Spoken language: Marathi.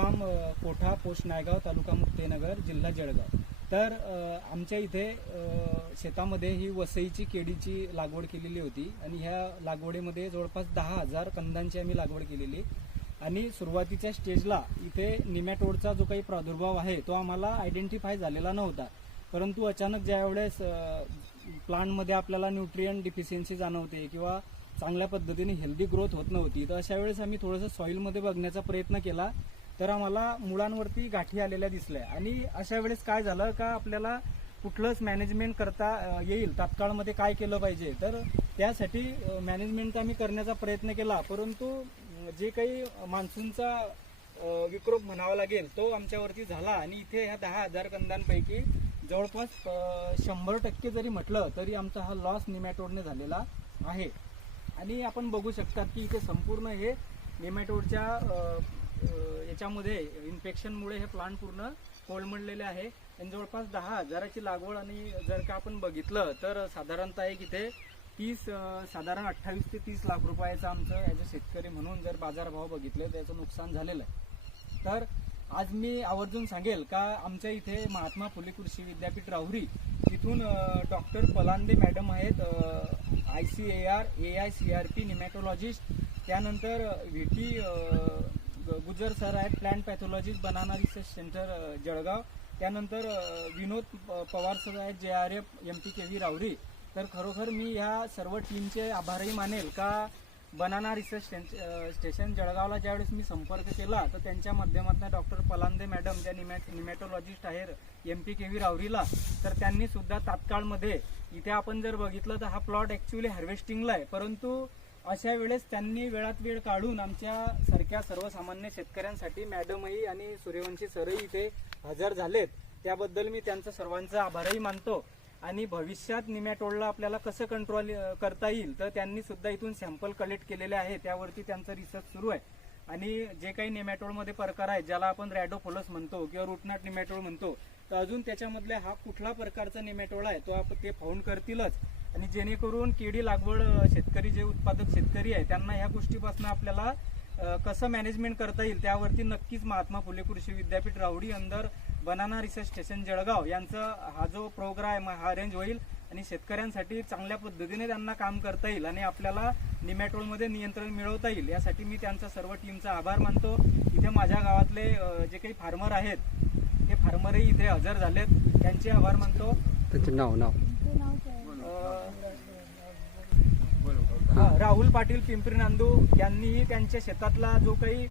मुक्काम कोठा, पोस्ट नायगाव, तालुका मुक्तेनगर, जिल्हा जळगाव। तर आमच्या इथे शेतामध्ये ही वसईची केळीची लागवड केलेली होती आणि ह्या लागवडीमध्ये जवळपास 10,000 कंदांची आम्ही लागवड केलेली आणि सुरुवातीच्या स्टेजला इथे निमॅटोडचा जो काही प्रादुर्भाव आहे तो आम्हाला आयडेंटिफाय झालेला नव्हता, परंतु अचानक ज्यावेळेस प्लांटमध्ये आपल्याला न्यूट्रिएंट डिफिशियन्सी जाणवते किंवा चांगल्या पद्धतीने हेल्दी ग्रोथ होत नव्हती, तर अशा वेळेस आम्ही थोडंसं सॉईलमध्ये बघण्याचा प्रयत्न केला तर आम्हाला मुळांवरती गाठी आलेल्या दिसल्या। आणि अशा वेळेस काय झालं का आपल्याला कुठलंच मॅनेजमेंट करता येईल तात्काळमध्ये काय केलं पाहिजे, तर त्यासाठी मॅनेजमेंट आम्ही करण्याचा प्रयत्न केला, परंतु जे काही मान्सूनचा विक्रोप म्हणावा लागेल तो आमच्यावरती झाला आणि इथे ह्या 10,000 कंदांपैकी जवळपास 100% जरी म्हटलं तरी आमचा हा लॉस निमॅटोडने झालेला आहे। आणि आपण बघू शकता की इथे संपूर्ण हे निमॅटोडच्या याच्यामध्ये इन्फेक्शनमुळे हे प्लांट पूर्ण कोलमडलेले आहे आणि जवळपास 10,000ची लागवड आणि जर का आपण बघितलं तर साधारणतः एक इथे 28 ते 30 लाख रुपयाचं आमचं ॲज अ शेतकरी म्हणून जर बाजारभाव बघितले त्याचं नुकसान झालेलं आहे। तर आज मी आवर्जून सांगेल का आमच्या इथे महात्मा फुले कृषी विद्यापीठ राहुरी तिथून डॉक्टर पलांदे मॅडम आहेत, ICAR AICRP निमॅटोलॉजिस्ट, त्यानंतर VT गुजर सर आहेत plant pathologist banana research centre Jalgaon, त्यानंतर विनोद पवार सर आहेत JRF MPKV राहुरी। तर खरोखर मी ह्या सर्व टीमचे आभारही मानेल का बनाना रिसर्च स्टेशन जळगावला ज्यावेळेस मी संपर्क केला तर त्यांच्या माध्यमातून डॉक्टर पलांदे मॅडम ज्या निमॅटोलॉजिस्ट आहेत MPKV राहुरीला, तर त्यांनी सुद्धा तात्काळमध्ये इथे आपण जर बघितलं तर हा प्लॉट ॲक्च्युअली हार्वेस्टिंगला आहे, परंतु अशा वेळेस त्यांनी वेळात वेळ काढून आमच्या सारख्या सर्वसामान्य शेतकऱ्यांसाठी मॅडमही आणि सूर्यवंशी सरही इथे हजर झालेत, त्याबद्दल मी त्यांचा सर्वांचा आभारही मानतो। आणि भविष्यात निमॅटोडला आपल्याला कसं कंट्रोल करता येईल तर त्यांनी सुद्धा इथून सॅम्पल कलेक्ट केलेले आहे, त्यावरती त्यांचा रिसर्च सुरू आहे। आणि जे काही निमॅटोडमध्ये प्रकार आहेत ज्याला आपण रॅडोफोलस म्हणतो किंवा रूटनॉट निमॅटोड म्हणतो, तर अजून त्याच्यामधले हा कुठला प्रकारचा निमॅटोड आहे तो आपण ते फाउंड करतीलच आणि जेणेकरून केळी लागवड शेतकरी जे उत्पादक शेतकरी आहे त्यांना ह्या गोष्टीपासून आपल्याला कसं मॅनेजमेंट करता येईल त्यावरती नक्कीच महात्मा फुले कृषी विद्यापीठ राहुरी अंदर बनाना रिसर्च स्टेशन जळगाव यांचा हा जो प्रोग्राम आहे हा अरेंज होईल आणि शेतकऱ्यांसाठी चांगल्या पद्धतीने त्यांना काम करता येईल आणि आपल्याला निमॅटोडमध्ये नियंत्रण मिळवता येईल, यासाठी मी त्यांचा सर्व टीमचा आभार मानतो। इथे माझ्या गावातले जे काही फार्मर आहेत ते फार्मरही इथे हजर झालेत, त्यांचे आभार मानतो। त्याचे नाव राहुल पाटील पिंपरी नांदू यांनीही त्यांच्या शेतातला जो काही